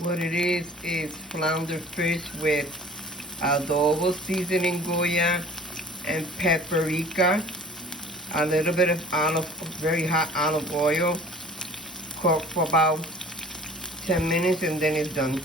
What it is flounder fish with adobo seasoning Goya and peperika, a little bit of very hot olive oil, cook for about 10 minutes and then it's done.